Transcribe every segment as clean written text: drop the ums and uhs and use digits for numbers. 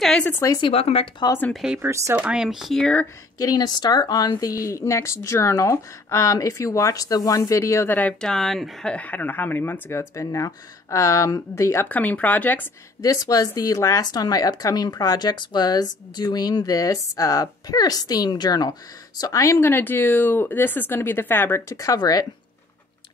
Guys, it's Lacey. Welcome back to Paws and Papers. So I am here getting a start on the next journal. If you watch the one video that I've done, I don't know how many months ago it's been now, the upcoming projects. This was the last on my upcoming projects, was doing this Paris theme journal. So I am going to do, this is going to be the fabric to cover it.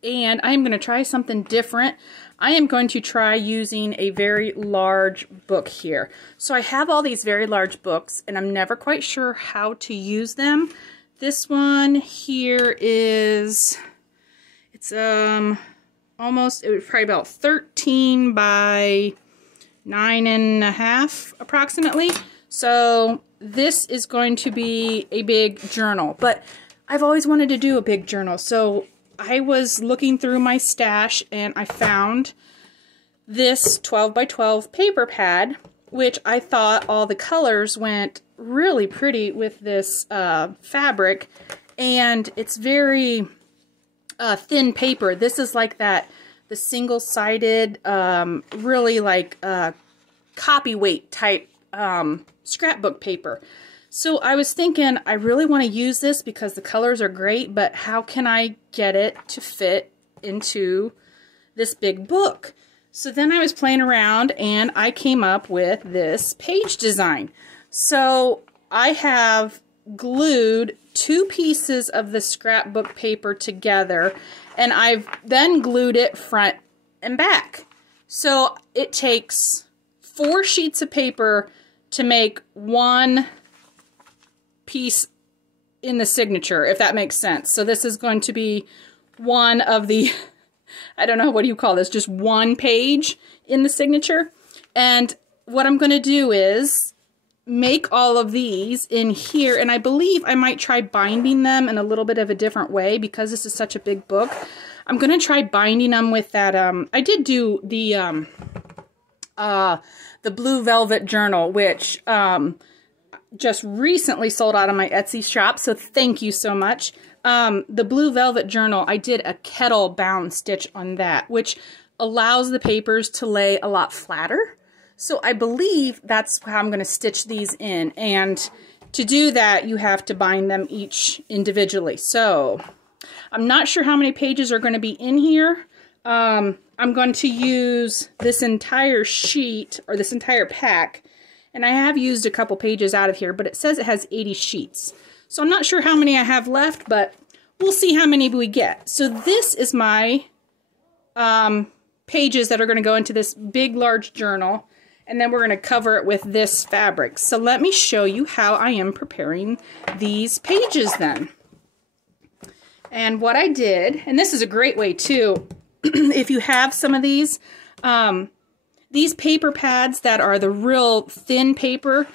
And I'm going to try something different. I am going to try using a very large book here. So I have all these very large books and I'm never quite sure how to use them. This one here is, it's almost, it was probably about 13 by 9.5 approximately. So this is going to be a big journal, but I've always wanted to do a big journal. So I was looking through my stash and I found this 12 by 12 paper pad, which I thought all the colors went really pretty with this fabric, and it's very thin paper. This is like that, the single-sided, really like copy weight type scrapbook paper. So I was thinking, I really want to use this because the colors are great, but how can I get it to fit into this big book? So then I was playing around and I came up with this page design. So I have glued two pieces of the scrapbook paper together, and I've then glued it front and back. So it takes 4 sheets of paper to make one piece in the signature, if that makes sense. So this is going to be one of the, I don't know, what do you call this, just one page in the signature. And what I'm going to do is make all of these in here, and I believe I might try binding them in a little bit of a different way because this is such a big book. I'm going to try binding them with that, I did do the Blue Velvet journal, which just recently sold out on my Etsy shop, so thank you so much. The Blue Velvet journal, I did a kettle bound stitch on that, which allows the papers to lay a lot flatter. So I believe that's how I'm going to stitch these in, and to do that you have to bind them each individually. So I'm not sure how many pages are going to be in here. I'm going to use this entire sheet, or this entire pack, and I have used a couple pages out of here, but it says it has 80 sheets. So I'm not sure how many I have left, but we'll see how many we get. So this is my pages that are going to go into this big, large journal, and then we're going to cover it with this fabric. So let me show you how I am preparing these pages then. And what I did, and this is a great way too, if you have some of these paper pads that are the real thin paper,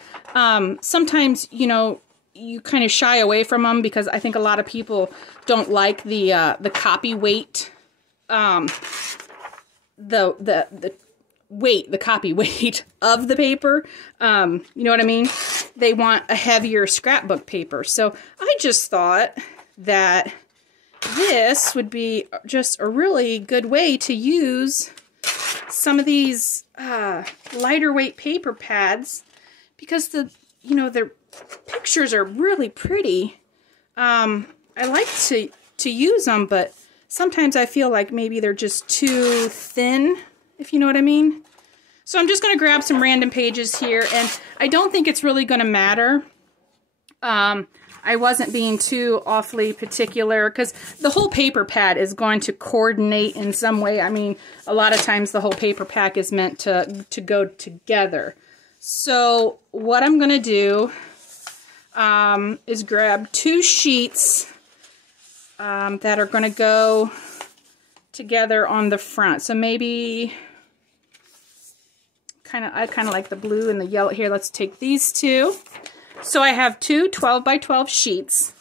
sometimes, you know, you kind of shy away from them because I think a lot of people don't like the copy weight, the weight, the copy weight of the paper. You know what I mean? They want a heavier scrapbook paper. So I just thought that this would be just a really good way to use some of these lighter weight paper pads, because their pictures are really pretty. I like to use them, but sometimes I feel like maybe they're just too thin, if you know what I mean. So I'm just going to grab some random pages here, and I don't think it's really going to matter. I wasn't being too awfully particular because the whole paper pad is going to coordinate in some way. I mean, a lot of times the whole paper pack is meant to go together. So what I'm going to do is grab 2 sheets that are going to go together on the front. So maybe I kind of like the blue and the yellow here. Let's take these 2. So I have 2 12 by 12 sheets,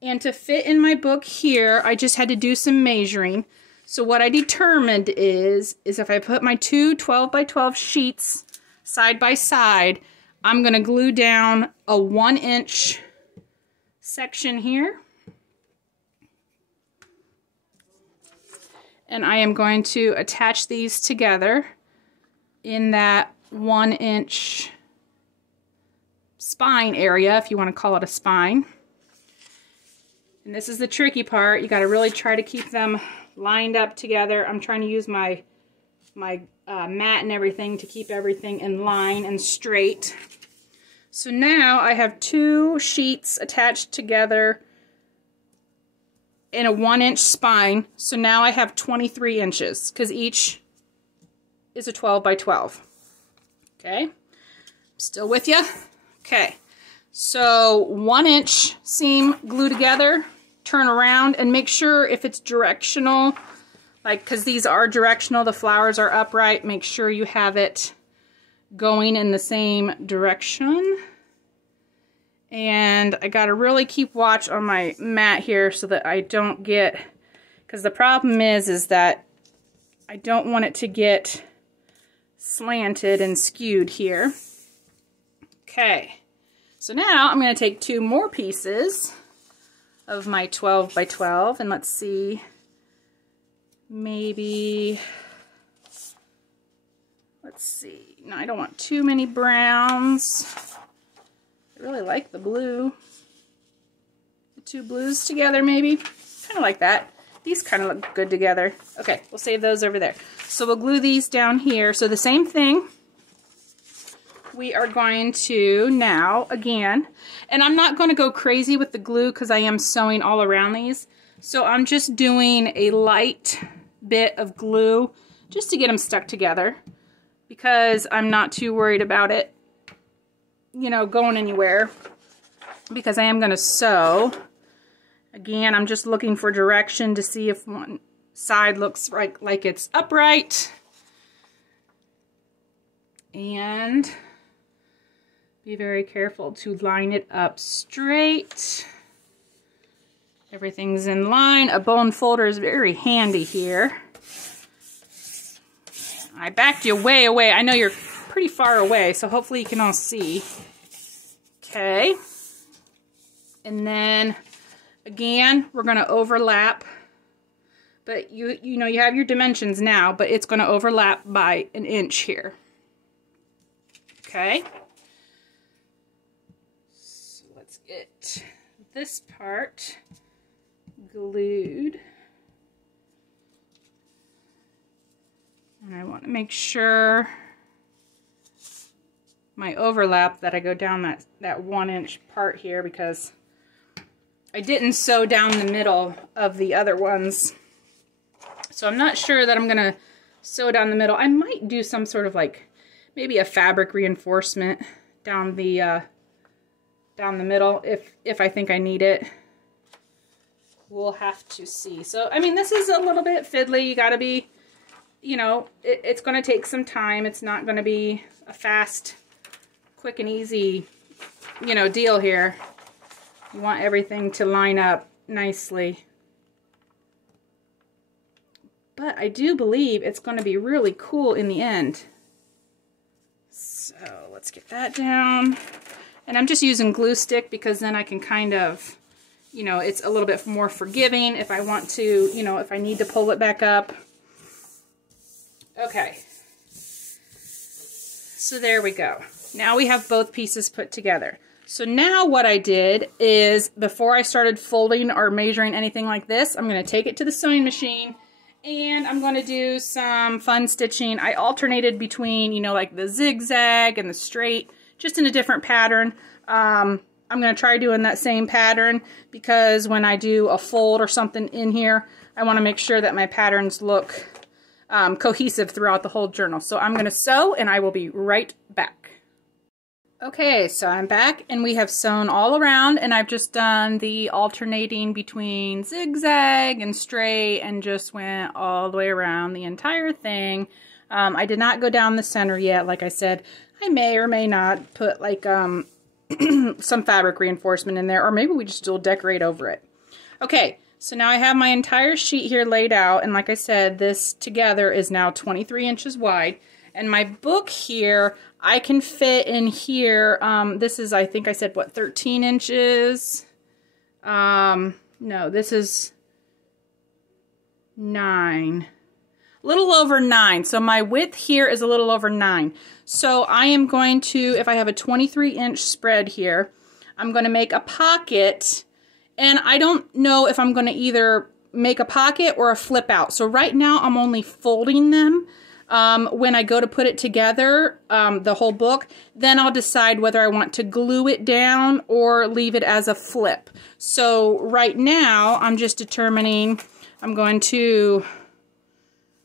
and to fit in my book here, I just had to do some measuring. So what I determined is if I put my 2 12 by 12 sheets side by side, I'm going to glue down a 1-inch section here, and I am going to attach these together in that 1-inch spine area, if you want to call it a spine. And this is the tricky part. You got to really try to keep them lined up together. I'm trying to use my mat and everything to keep everything in line and straight. So now I have 2 sheets attached together in a 1-inch spine. So now I have 23 inches because each is a 12 by 12. Okay, still with you? Okay, so 1-inch seam glue together, turn around and make sure if it's directional, like, because these are directional, the flowers are upright, make sure you have it going in the same direction. And I gotta really keep watch on my mat here so that I don't get, because the problem is that I don't want it to get slanted and skewed here. Okay, so now I'm going to take 2 more pieces of my 12 by 12 and let's see, maybe, let's see, no, I don't want too many browns. I really like the blue. The 2 blues together maybe, kind of like that. These kind of look good together. Okay, we'll save those over there. So we'll glue these down here. So the same thing, we are going to now, again, and I'm not going to go crazy with the glue because I am sewing all around these. So I'm just doing a light bit of glue just to get them stuck together because I'm not too worried about it, you know, going anywhere because I am going to sew. Again, I'm just looking for direction to see if one side looks like it's upright. And be very careful to line it up straight. Everything's in line. A bone folder is very handy here. I backed you way away. I know you're pretty far away, so hopefully you can all see. Okay. And then again, we're going to overlap, but you know you have your dimensions now, but it's going to overlap by 1 inch here. Okay. So let's get this part glued. And I want to make sure my overlap that I go down that 1-inch part here because I didn't sew down the middle of the other ones. So I'm not sure that I'm going to sew down the middle. I might do some sort of like maybe a fabric reinforcement down the middle if I think I need it. We'll have to see. So, I mean, this is a little bit fiddly. You got to be, you know, it's going to take some time. It's not going to be a fast, quick and easy, you know, deal here. You want everything to line up nicely. But I do believe it's going to be really cool in the end. So let's get that down. And I'm just using glue stick because then I can kind of, you know, it's a little bit more forgiving if I want to, you know, if I need to pull it back up. Okay. So there we go. Now we have both pieces put together. So now what I did is, before I started folding or measuring anything like this, I'm going to take it to the sewing machine and I'm going to do some fun stitching. I alternated between, you know, like the zigzag and the straight, just in a different pattern. I'm going to try doing that same pattern because when I do a fold or something in here, I want to make sure that my patterns look cohesive throughout the whole journal. So I'm going to sew and I will be right back. Okay, so I'm back and we have sewn all around and I've just done the alternating between zigzag and straight and just went all the way around the entire thing. I did not go down the center yet. Like I said, I may or may not put like some fabric reinforcement in there, or maybe we just will decorate over it. Okay, so now I have my entire sheet here laid out, and like I said, this together is now 23 inches wide. And my book here, I can fit in here, this is, I think I said, what, 13 inches? No, this is 9. little over 9. So my width here is a little over 9. So I am going to, if I have a 23-inch spread here, I'm going to make a pocket, and I don't know if I'm going to either make a pocket or a flip out. So right now I'm only folding them. When I go to put it together, the whole book, then I'll decide whether I want to glue it down or leave it as a flip. So right now I'm just determining, I'm going to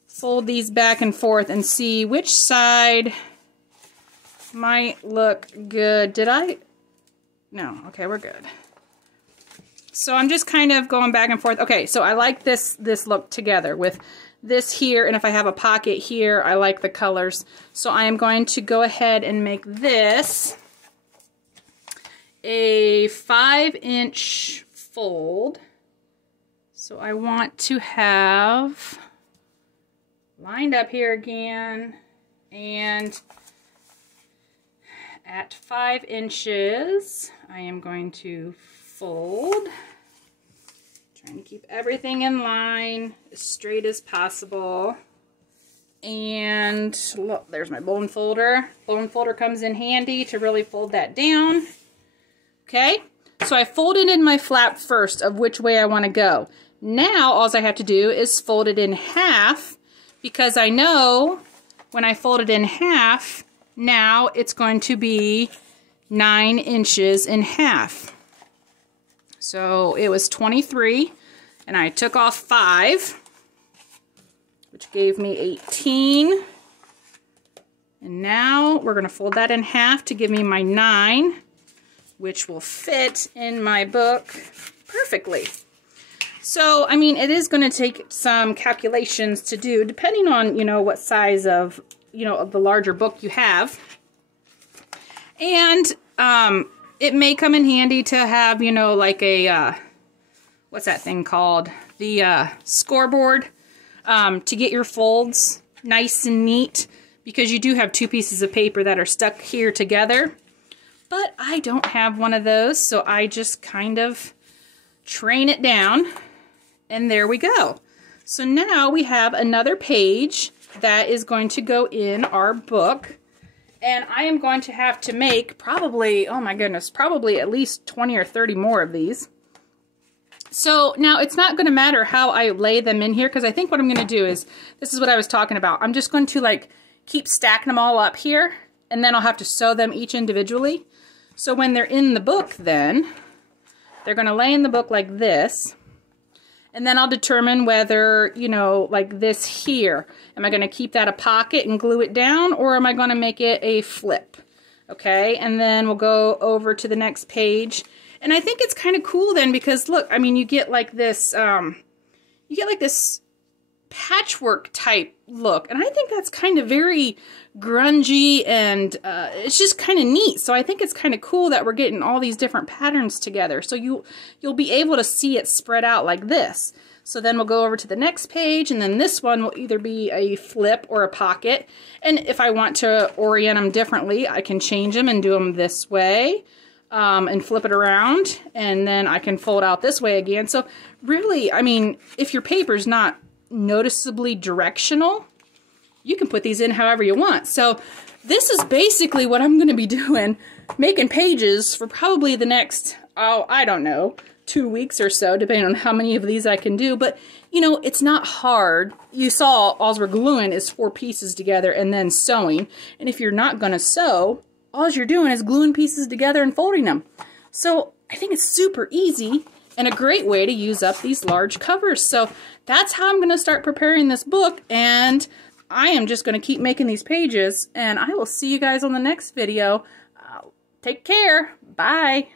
fold these back and forth and see which side might look good. Did I? No. Okay, we're good. So I'm just kind of going back and forth. Okay, so I like this look together with this here, and if I have a pocket here, I like the colors. So I am going to go ahead and make this a 5-inch fold. So I want to have lined up here again, and at 5 inches, I am going to fold. Trying to keep everything in line as straight as possible. And look, there's my bone folder. Bone folder comes in handy to really fold that down. Okay, so I folded in my flap first of which way I want to go. Now all I have to do is fold it in half, because I know when I fold it in half, now it's going to be 9 inches in half. So it was 23, and I took off 5, which gave me 18. And now we're going to fold that in half to give me my 9, which will fit in my book perfectly. So, I mean, it is going to take some calculations to do, depending on, what size of, of the larger book you have. And, it may come in handy to have, like a, what's that thing called? The, scoreboard, to get your folds nice and neat, because you do have 2 pieces of paper that are stuck here together. But I don't have one of those, so I just kind of train it down. And there we go. So now we have another page that is going to go in our book. And I am going to have to make probably, oh my goodness, probably at least 20 or 30 more of these. So now it's not going to matter how I lay them in here, because I think what I'm going to do is, this is what I was talking about. I'm just going to like keep stacking them all up here, and then I'll have to sew them each individually. So when they're in the book then, they're going to lay in the book like this. And then I'll determine whether, like this here, am I going to keep that a pocket and glue it down, or am I going to make it a flip? Okay, and then we'll go over to the next page. And I think it's kind of cool then, because look, I mean, you get like this, patchwork type look. And I think that's kind of very grungy, and it's just kind of neat. So I think it's kind of cool that we're getting all these different patterns together. So you'll be able to see it spread out like this. So then we'll go over to the next page, and then this one will either be a flip or a pocket. And if I want to orient them differently, I can change them and do them this way, and flip it around, and then I can fold out this way again. So really, I mean, if your paper's not noticeably directional, you can put these in however you want. So this is basically what I'm going to be doing, making pages for probably the next, I don't know, 2 weeks or so, depending on how many of these I can do. But, it's not hard. You saw all we're gluing is 4 pieces together and then sewing. And if you're not going to sew, all you're doing is gluing pieces together and folding them. So I think it's super easy and a great way to use up these large covers. So that's how I'm going to start preparing this book, and I am just going to keep making these pages, and I will see you guys on the next video. Take care. Bye.